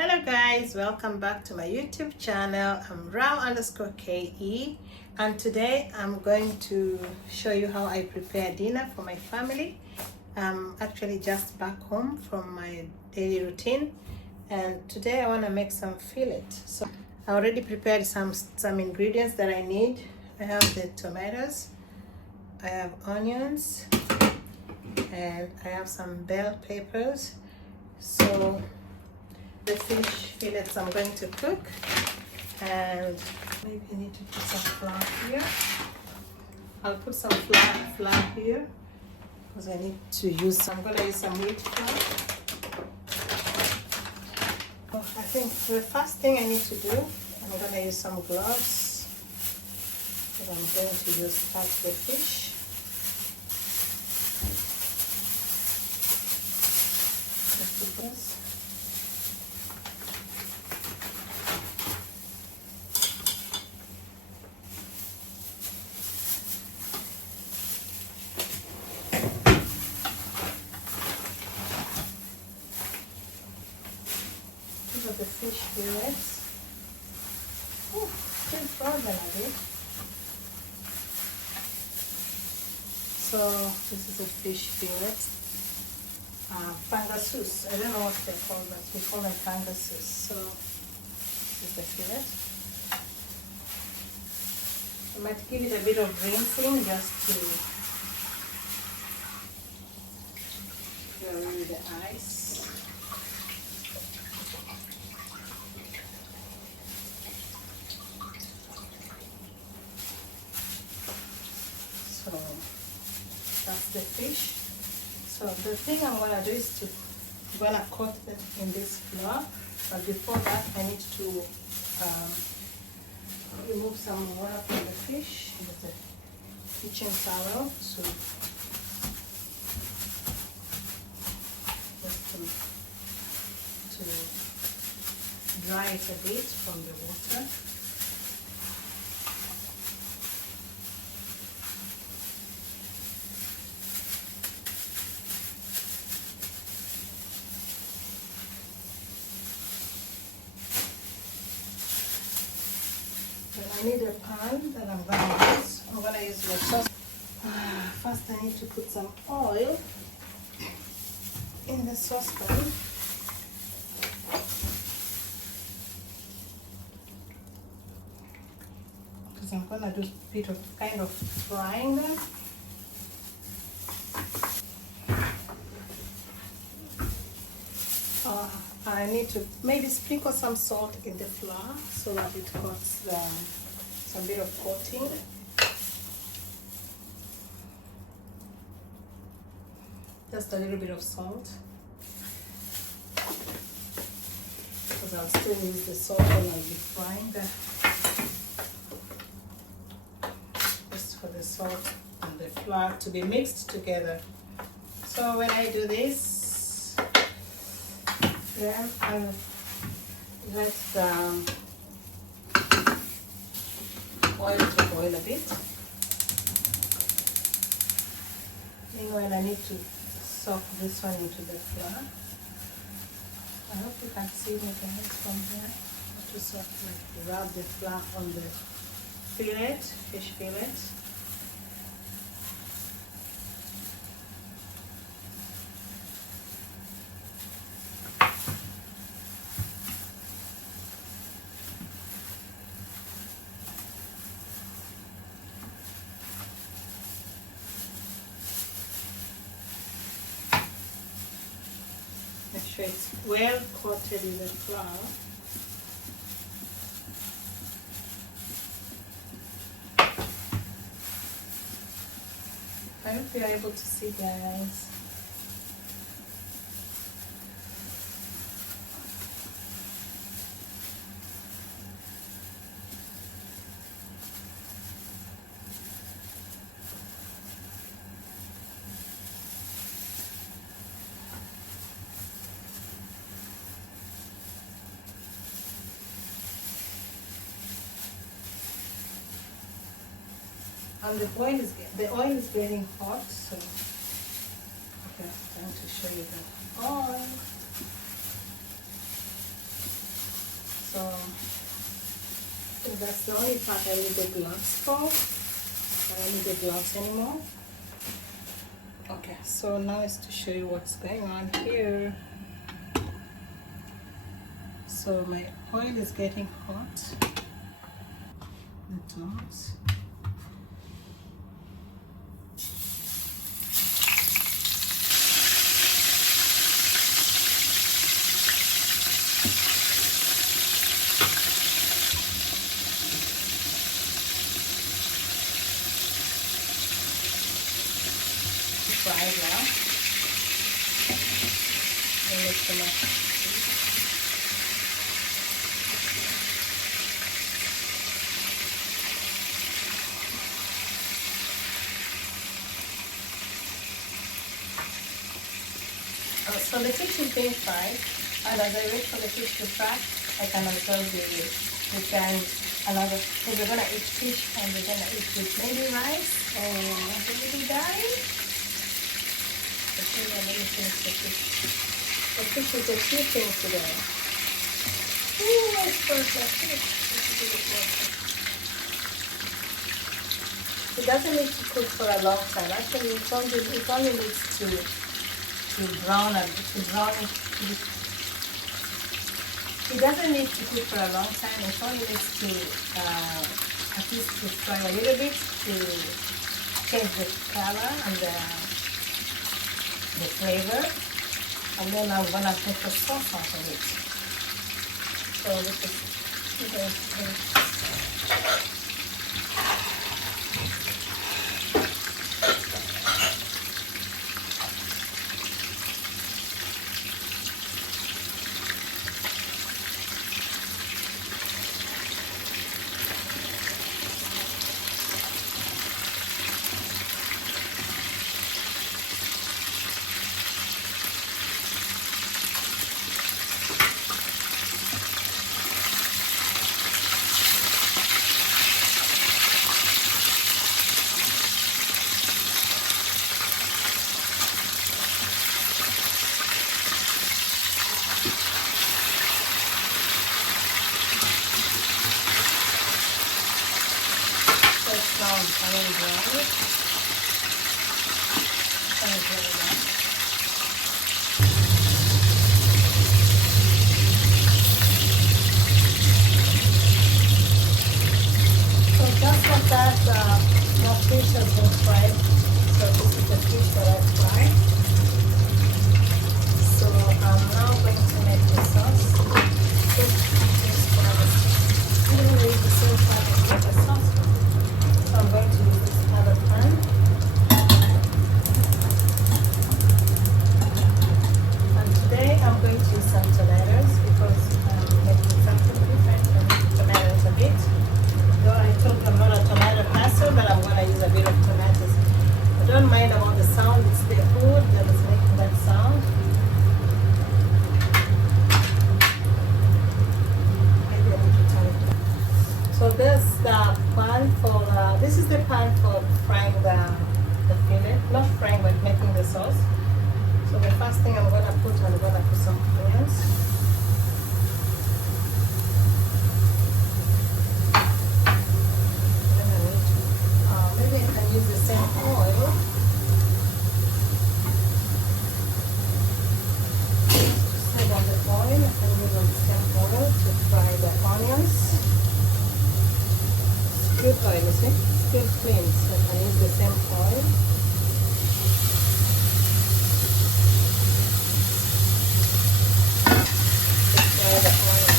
Hello guys, welcome back to my YouTube channel. I'm Rao_KE, and today I'm going to show you how I prepare dinner for my family. I'm actually just back home from my daily routine, and today I want to make some fillet. So I already prepared some ingredients that I need. I have the tomatoes, I have onions, and I have some bell peppers. So the fish fillets I'm going to cook, and maybe I need to put some flour here. I'll put some flour here because I need to use I'm going to use some wheat flour. I think the first thing I need to do, I'm going to use some gloves because I'm going to use cut the fish. Let's do this. These are the fish fillets. Oh, still frozen a bit. So this is a fish fillet. Pangasus. I don't know what they're called, but we call them pangasus. So this is the fillet. I might give it a bit of rinsing just to get rid of the ice. So that's the fish. So the thing I'm gonna do is I'm gonna coat them in this flour, but before that I need to remove some water from the fish with a kitchen towel, so just to dry it a bit from the water. I need a pan that I'm going to use. I'm going to use my sauce. First I need to put some oil in the saucepan. Because I'm going to do a bit of kind of frying them. I need to maybe sprinkle some salt in the flour so that it coats some bit of coating. Just a little bit of salt, because I'll still use the salt when I'll be frying just for the salt and the flour to be mixed together. So when I do this, then I'll let the oil to boil a bit. Meanwhile, I need to soak this one into the flour. I hope you can see me guys from here. I have to sort of like rub the flour on the fillet, fish fillet. Make sure it's well coated in the flour. I hope you're able to see, guys. And the oil is getting hot, so okay, I'm going to show you the oil. So that's the only part I need the gloves for. I don't need the gloves anymore. Okay, so now is to show you what's going on here. So my oil is getting hot. The tongs. Fried now. And mix them up. So the fish is being fried, and as I wait for the fish to fry, I can observe the time another, because we're gonna eat fish and we're gonna eat with maybe rice or maybe dairy. The fish is a few things today. Ooh, it's perfect. It doesn't need to cook for a long time. Actually, it only needs to brown it. It doesn't need to cook for a long time. It only needs to at least to fry a little bit to change the color and the flavor. And then I'm gonna make a sauce out of it. So this is a little brown. So just like that, the fish has been fried. So this is the fish that I fried. So I'm now going to make the sauce. You don't need the same part to make the sauce. So I'm going to use this other pan. And today I'm going to use some tomatoes because I'm making something different. I need tomatoes a bit. Though I told I'm not a tomato passer, but I'm going to use a bit of tomatoes. I don't mind about the sound. It's the wood that is making that sound. Maybe I need to turn it. So there's the pan for, this is the pan for frying the fillet. Not frying, but making the sauce. So the first thing I'm going to put some onions. Maybe I can use the same oil. Spread on the oil. I can use the same oil to fry the onions. Good oil, you see? Still clean, so I can use the same oil. To fry the onions.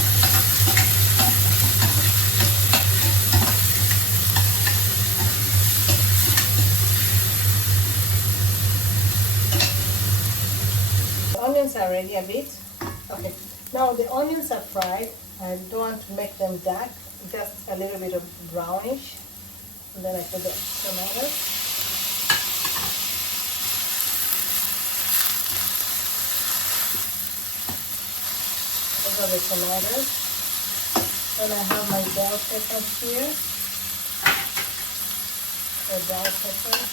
The onions are ready a bit. Okay, now the onions are fried. I don't want to make them dark, just a little bit of brownish. And then I put the tomatoes. Those are the tomatoes. Then I have my bell peppers here. The bell peppers.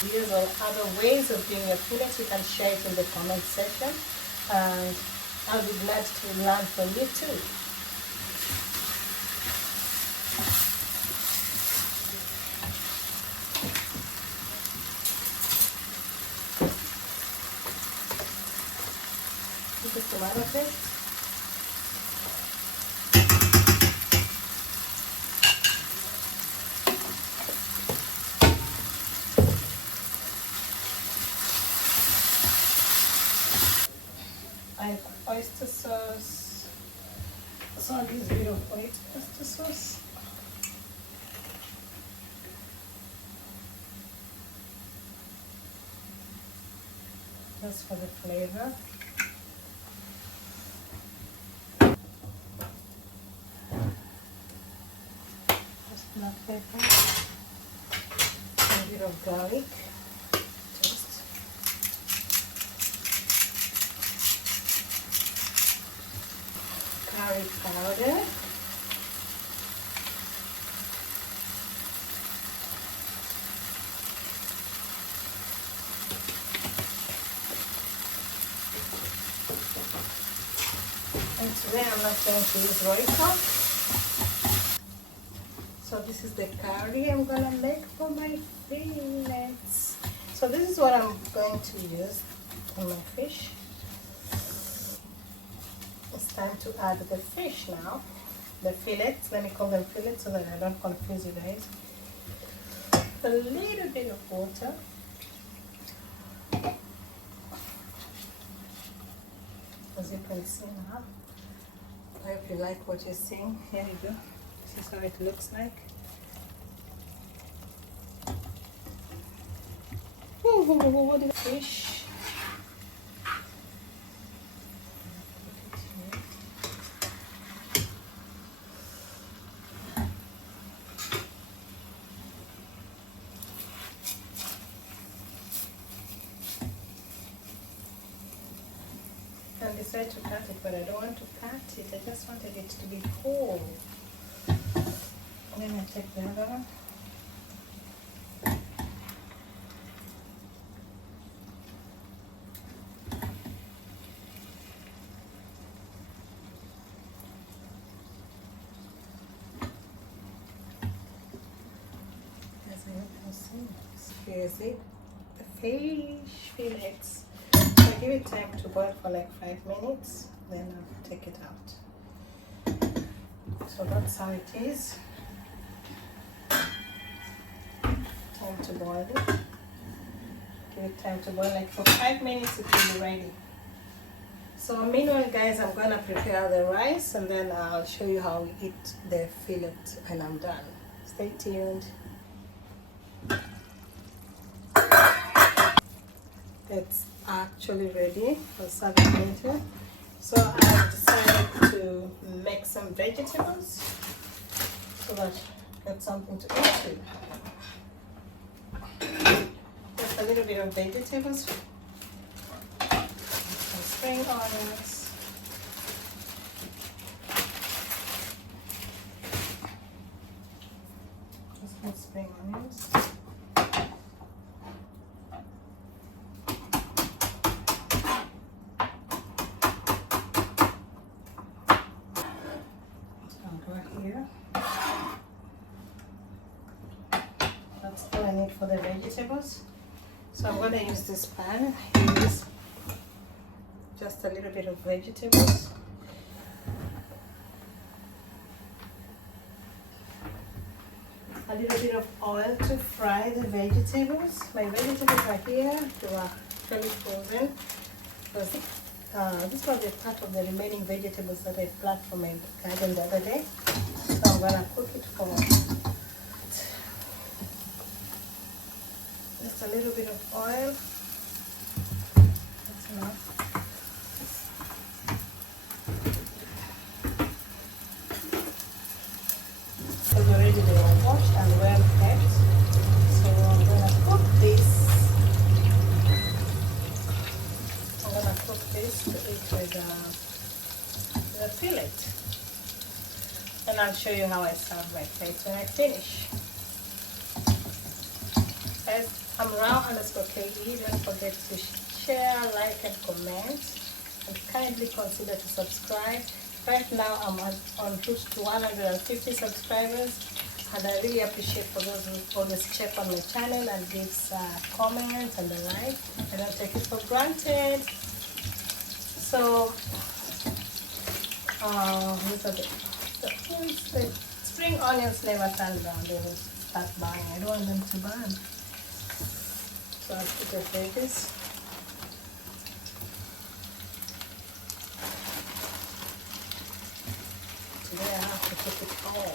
videos or other ways of doing your fillet, you can share it in the comment section, and I'll be glad to learn from you too. This is tomato paste. And oyster sauce. So I'll use a bit of oyster sauce. Just for the flavor. Just black pepper. A bit of garlic. Just curry powder. And today I'm not going to use Royco. So this is the curry I'm gonna make for my fillets. So this is what I'm going to use on my fish. It's time to add the fish now. The fillets, let me call them fillets so that I don't confuse you guys. A little bit of water. As you can see now. I hope you like what you're seeing. Here you go. This is how it looks like. What is fish? I decided to cut it, but I don't want to cut it. I just wanted it to be whole. And then I take the other one. As you can see, here's it. The fish fillets. So give it time to boil for like 5 minutes, then I'll take it out. So that's how it is. Time to boil it. Give it time to boil like for 5 minutes, it will be ready. So meanwhile guys, I'm gonna prepare the rice and then I'll show you how we eat the fillet when I'm done. Stay tuned. It's actually ready for serving later. So I decided to make some vegetables so that I got something to eat with. Just a little bit of vegetables, some spring onions, just some spring onions. Here. That's all I need for the vegetables. So I'm going to use this pan. Use just a little bit of vegetables. A little bit of oil to fry the vegetables. My vegetables are here. They are fairly frozen. This was a part of the remaining vegetables that I plucked from my garden the other day. So I'm gonna cook it for just a little bit of oil. That's enough. Because already they were washed and well kept. So I'm gonna cook this. I'm gonna cook this to eat with the fillet. And I'll show you how I serve my plates when I finish. I guys, I'm Rao_KE. Don't forget to share, like, and comment, and kindly consider to subscribe. Right now I'm on route to 150 subscribers, and I really appreciate for those who always check on my channel and gives comments and the like. I don't take it for granted. So the spring onions never turn brown, they will start burning. I don't want them to burn. So I'll put the veggies. Today I have to put it all.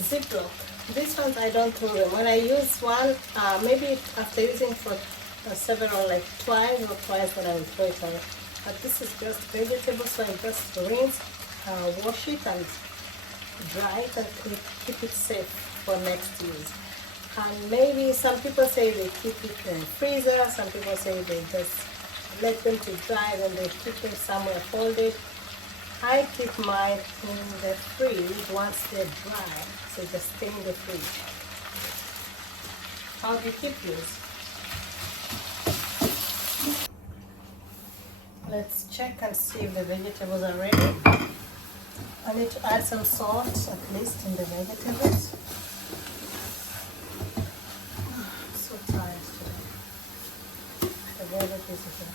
Ziploc. These ones I don't throw them. When I use one, maybe after using for several, like twice then I will throw it away. But this is just vegetables, so I just rinse, wash it and dry it and keep it safe for next use. And maybe some people say they keep it in the freezer, some people say they just let them to dry, then they keep them somewhere folded. I keep mine in the fridge once they're dry, so just stay in the fridge. How do you keep yours? Let's check and see if the vegetables are ready. I need to add some salt at least in the vegetables. I'm so tired today. The weather is here.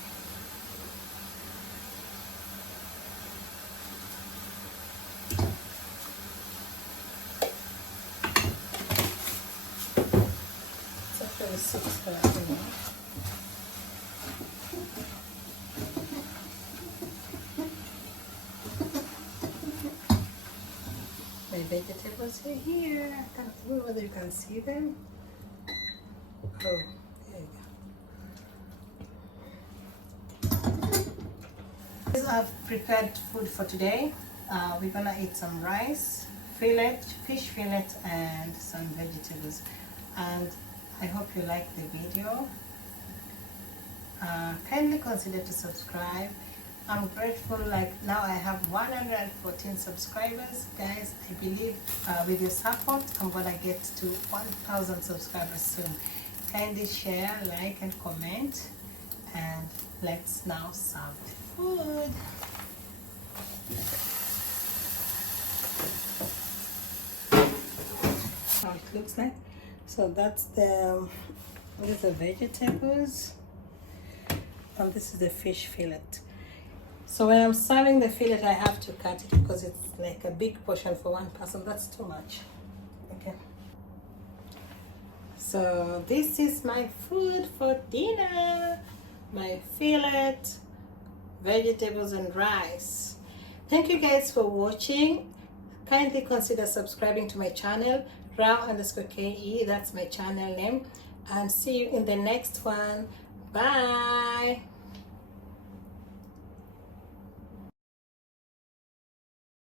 My vegetables are here. I don't know whether you can see them. Oh, there you go. I've prepared food for today. We're gonna eat some rice, fish fillet, and some vegetables. And I hope you like the video. Kindly consider to subscribe. I'm grateful, like now I have 114 subscribers. Guys, I believe with your support I'm gonna get to 1,000 subscribers soon. Kindly share, like, and comment, and let's now serve the food. How it looks like. So that's what is the vegetables, and this is the fish fillet. So when I'm serving the fillet, I have to cut it because it's like a big portion for one person. That's too much. Okay. So this is my food for dinner. My fillet, vegetables, and rice. Thank you guys for watching. Kindly consider subscribing to my channel, Rao_KE. That's my channel name. And see you in the next one. Bye.